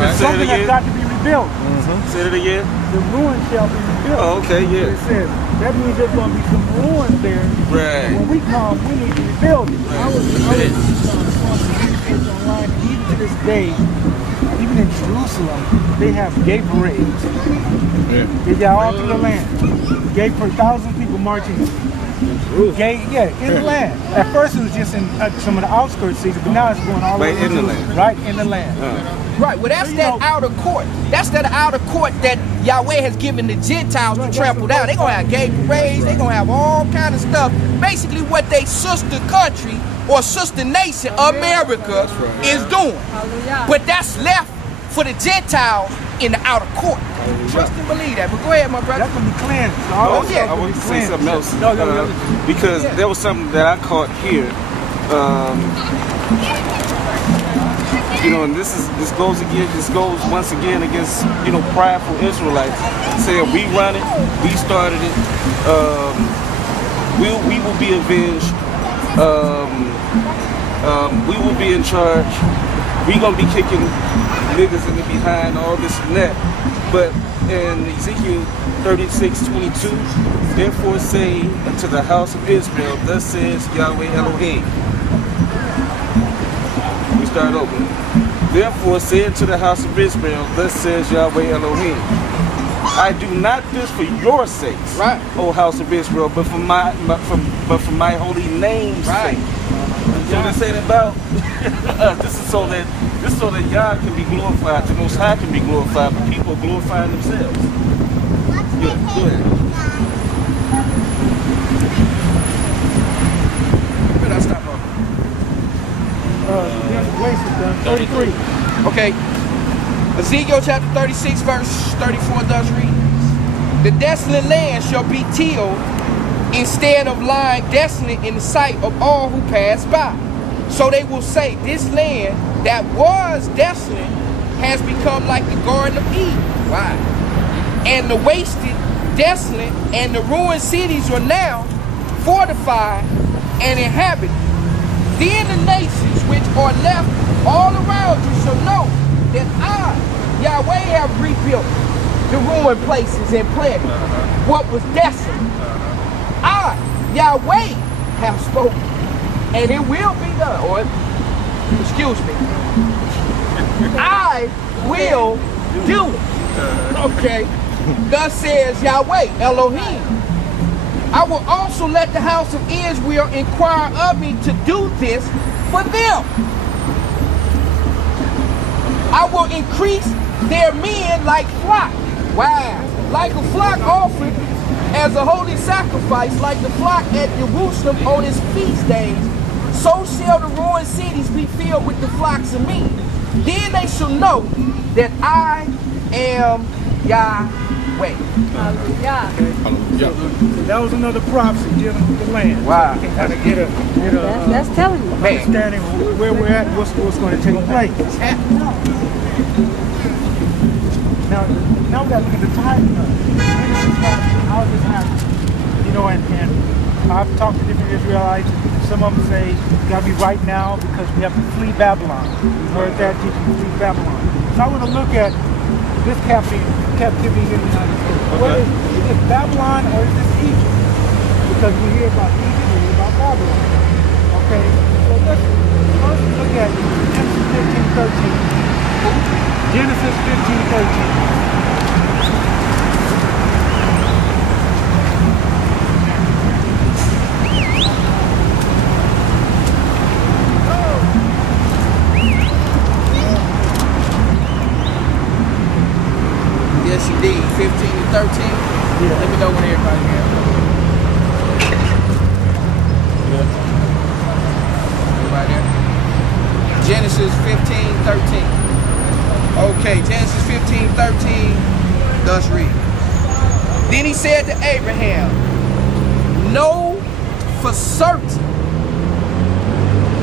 right. Something has got to be rebuilt. Say it again. The ruins shall be rebuilt. Oh, okay, yeah. It says that means there's going to be some ruins there. Right. And when we come, we need to rebuild it. Right. I was online, and even to this day, even in Jerusalem, they have gay parades. Yeah. They got all through the land. Gay for 1,000 people marching. Gay, yeah, in the land. At first it was just in some of the outskirts cities, but now it's going all Right over in the land. Right in the land. Right, well that's that outer court. That's that outer court that Yahweh has given the Gentiles to trample down. They're going to have gay parades, they're going to have all kind of stuff. Basically what they sister country or sister nation, America, is doing. But that's left for the Gentiles in the outer court. Trust and believe that. But go ahead, my brother. That's going to be cleansed. Oh, yeah. I want to say something else. No, because there was something that I caught here. You know, and this goes once again against, you know, prideful Israelites saying we run it, we started it, we will be avenged, we will be in charge, we gonna be kicking niggas in the behind, all this and that. But in Ezekiel 36:22, therefore say unto the house of Israel, thus says Yahweh Elohim. We start over. Therefore say unto the house of Israel, thus says Yahweh Elohim. I do not this for your sakes, right, O house of Israel, but for my holy name's sake. So they said about this is so that Yah can be glorified, the Most High can be glorified, but people are glorifying themselves. Yeah, go ahead. Where did I stop on? 33. Okay. Ezekiel chapter 36, verse 34 thus reads, the desolate land shall be tilled instead of lying desolate in the sight of all who pass by. So they will say, this land that was desolate has become like the Garden of Eden. Why? And the wasted, desolate, and the ruined cities are now fortified and inhabited. Then the nations which are left all around you shall know that I, Yahweh, have rebuilt the ruined places and planted what was desolate. I, Yahweh, have spoken, and it will be done. Or, excuse me, I will do it. Okay. Thus says Yahweh, Elohim. I will also let the house of Israel inquire of me to do this for them. I will increase their men like flock. Wow. Like a flock offered as a holy sacrifice, like the flock at Jerusalem on its feast days, so shall the ruined cities be filled with the flocks of men. Then they shall know that I am Yahweh. Hallelujah. So that was another prophecy dealing with the land. Wow. So you can kind of get a That's telling you. understanding where we're at, what's going to take place. Now we got to look at the timing of it. How does this happen? You know, and I've talked to different Israelites. Some of them say it's got to be right now because we have to flee Babylon. We've heard that teaching to flee Babylon. So I want to look at this captivity in the United States. Okay. Is this Babylon or is this Egypt? Because we hear about Egypt, we hear about Babylon. Okay, so let's first look at Genesis 15:13. Genesis 15:13. Yes, you did. 15 to 13. Yeah. Let me know when everybody here. Everybody there? Genesis 15:13. Okay, Genesis 15:13 thus read. Then he said to Abraham, know for certain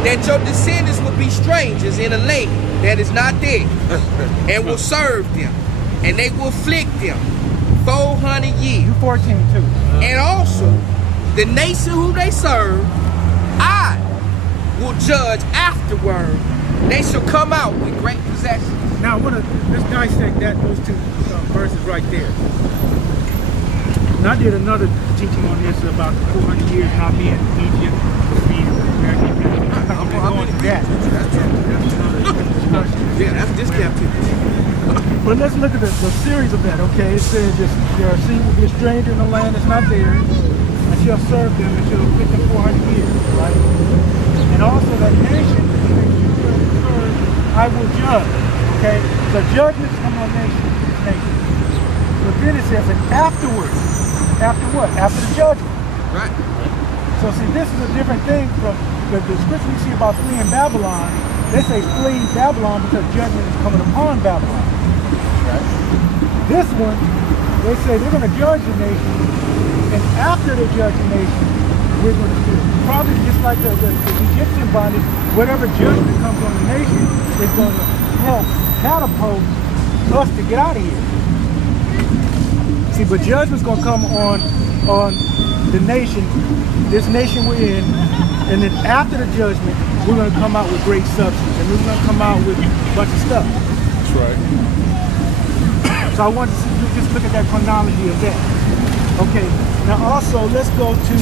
that your descendants will be strangers in a land that is not theirs, and will serve them, and they will afflict them 400 years. 14 too. And also, the nation who they serve, I will judge afterward They shall come out with great possessions. Now, let's dissect those two verses right there. And I did another teaching on this about the 400 years not being Egypt, I'm going to that. That's another discussion. Yeah, that's this captivity. But let's look at the series of that, okay? It says, your seed will be a stranger in the land that's not theirs, and shall serve them, and shall afflict them 400 years, right? And also that nation, I will judge, okay? So judgments come on nations. But then it says, and afterwards, after what? After the judgment. Right. So see, this is a different thing from the scripture we see about fleeing Babylon. They say flee Babylon because judgment is coming upon Babylon. Right. This one, they say they're going to judge the nation, and after they judge the nation, we're going to probably just like the Egyptian bondage, whatever judgment comes on the nation is going to help catapult us to get out of here. See, but judgment's going to come on the nation, this nation we're in, and then after the judgment, we're going to come out with great substance, and we're going to come out with a bunch of stuff. That's right. So I want to just look at that chronology of that. Okay, now also let's go to,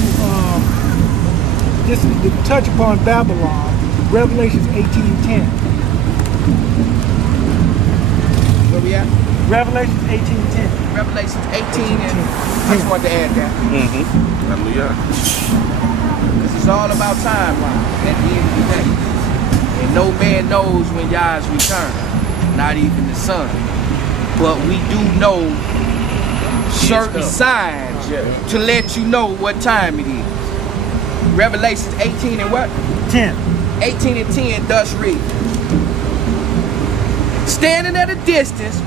just to touch upon Babylon, Revelations 18:10. Where we at? Revelations 18:10. Revelations 18 and I just wanted to add that. Hallelujah. Because it's all about timeline at the end of the day. And no man knows when Yah's return, not even the Son. But we do know certain signs to let you know what time it is. Revelations 18 and what? 10. 18 and 10 thus read. Standing at a distance,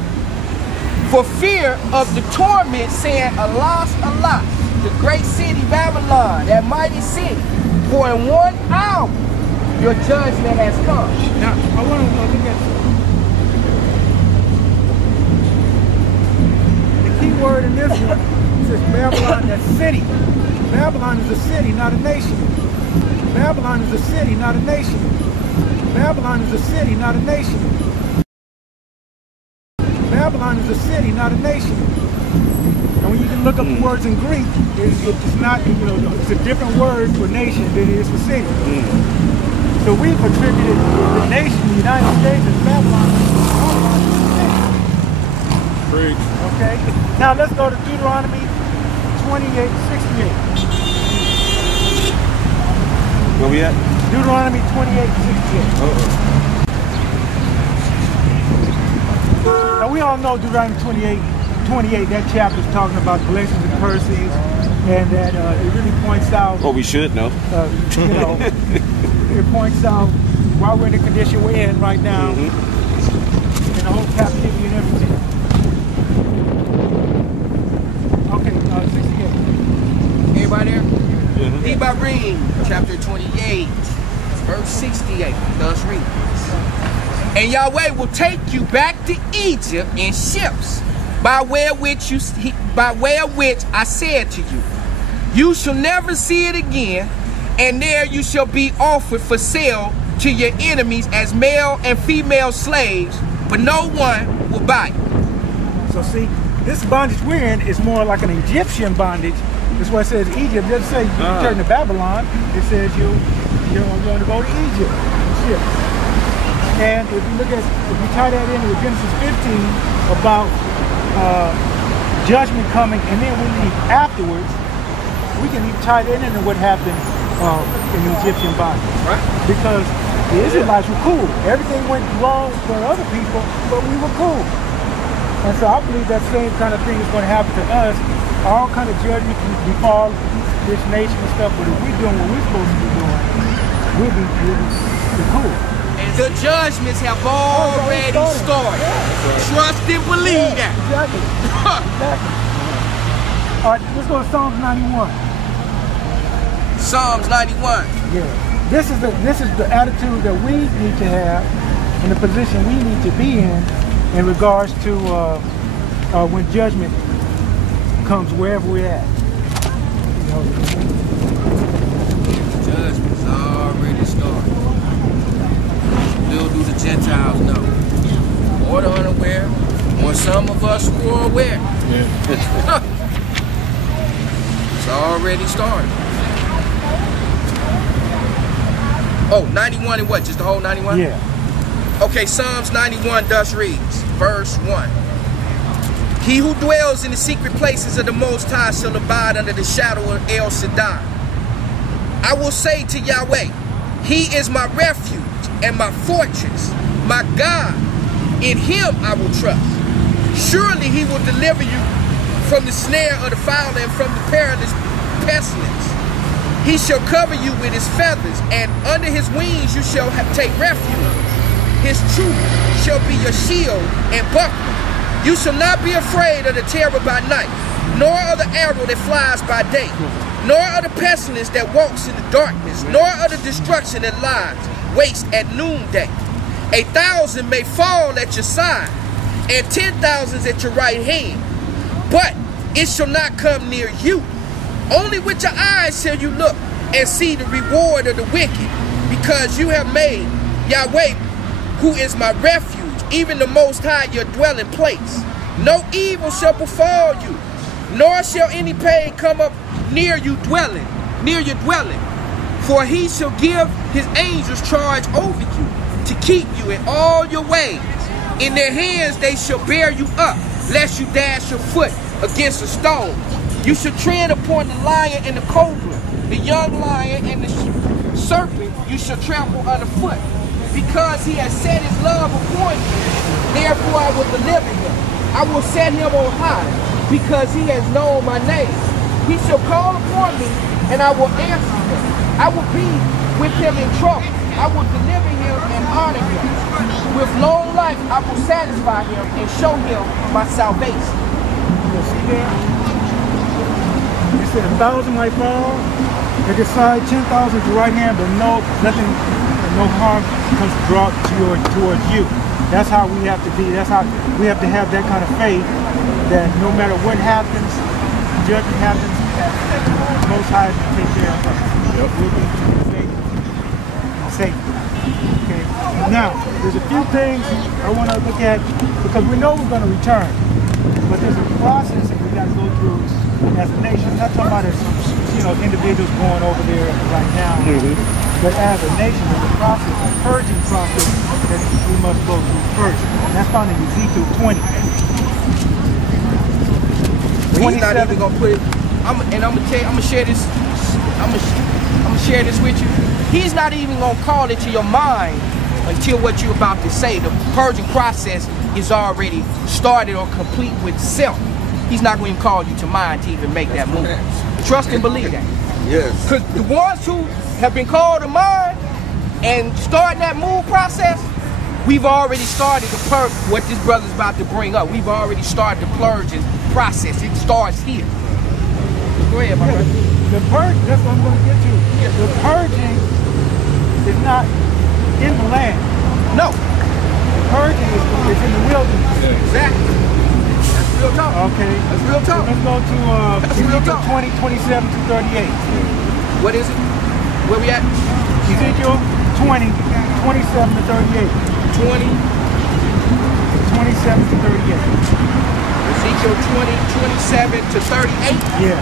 for fear of the torment, saying, Alas, alas, the great city Babylon, that mighty city, for in 1 hour your judgment has come. Now, I want to look at the key word in this one. It says Babylon, that city. Babylon is a city, not a nation. Babylon is a city, not a nation. Babylon is a city, not a nation. Babylon is a city, not a nation. And when you can look up the words in Greek, it's not, it's a different word for nation than it is for city. So we've attributed the nation, the United States, as Babylon. Babylon is a city. Preach. Okay? Now let's go to Deuteronomy 28:68. Where we at? Deuteronomy 28:68. Now we all know Deuteronomy 28, that chapter is talking about blessings and curses, and that it really points out. Oh, we should know. It points out why we're in the condition we're in right now, and the whole captivity and everything. Okay, 68. Everybody there? Devarim, chapter 28, verse 68. Thus read. And Yahweh will take you back to Egypt in ships, by way of which I said to you, you shall never see it again, and there you shall be offered for sale to your enemies as male and female slaves, but no one will buy it. So see, this bondage we're in is more like an Egyptian bondage. That's why it says Egypt. It doesn't say you return to Babylon. It says you're going to go to Egypt. Ships. And if you tie that in with Genesis 15 about judgment coming, and then we leave afterwards, we can even tie that into what happened in the Egyptian bondage. Right. Because the Israelites were cool. Everything went wrong for other people, but we were cool. And so I believe that same kind of thing is going to happen to us. All kind of judgment can befall this nation and stuff, but if we're doing what we're supposed to be doing, we'll be cool. The judgments have already started. Yeah. Trust and believe that. Exactly. Exactly. All right, let's go to Psalms 91. Psalms 91. Yeah. This is the attitude that we need to have, and the position we need to be in regards to when judgment comes wherever we're at. Judgment's already started. little do the Gentiles know. Or the unaware, or some of us who are aware. Yeah. It's already started. Oh, 91 and what? Just the whole 91? Yeah. Okay, Psalms 91 thus reads, verse 1. He who dwells in the secret places of the Most High shall abide under the shadow of El Shaddai. I will say to Yahweh, He is my refuge and my fortress, my God. In Him I will trust. Surely He will deliver you from the snare of the fowler and from the perilous pestilence. He shall cover you with His feathers, and under His wings you shall take refuge. His truth shall be your shield and buckler. You shall not be afraid of the terror by night, nor of the arrow that flies by day, nor of the pestilence that walks in the darkness, nor of the destruction that lies waste at noonday. 1,000 may fall at your side, and 10,000 at your right hand, but it shall not come near you. Only with your eyes shall you look and see the reward of the wicked, because you have made Yahweh, who is my refuge, even the Most High, your dwelling place. No evil shall befall you, nor shall any pain come up near your dwelling. For He shall give His angels charge over you, to keep you in all your ways. In their hands they shall bear you up, lest you dash your foot against a stone. You shall tread upon the lion and the cobra, the young lion and the serpent you shall trample underfoot. Because He has set His love upon you, therefore I will deliver Him. I will set Him on high, because He has known my name. He shall call upon me, and I will answer Him. I will be with Him in trouble. I will deliver Him and honor Him. With long life I will satisfy Him and show Him my salvation. You see there? It said 1,000 might fall at your side, 10,000 at your right hand, but no harm comes towards you. That's how we have to be. That's how we have to have that kind of faith that no matter what happens, judgment happens, Most High will take care of us. Yep. We'll be safe. Okay. Now, there's a few things I want to look at because we know we're going to return, but there's a process that we got to go through as a nation. I'm not talking about as individuals going over there right now. But as a nation, there's a process, a purging process that we must go through first. And that's found in Ezekiel 20. He's not even gonna put it. I'm gonna share this. I'm gonna share this with you. He's not even gonna call it to your mind until what you're about to say. The purging process is already started or complete with self. He's not going to call you to mind to even make that move. Trust and believe that. Yes. Because the ones who have been called to mind and starting that move process, we've already started the purge. What this brother's about to bring up, we've already started the purging process. It starts here. Go ahead, my brother. The purge, that's what I'm going to get to. The purging is not in the land. No. The purging is in the wilderness. Yeah. Exactly. That's real talk. Okay. That's real talk. So let's go to Ezekiel 20, 27 to 38. What is it? Where we at? Ezekiel 20, 27 to 38. 20. 27 to 38. Ezekiel 20, 27 to 38. Yeah.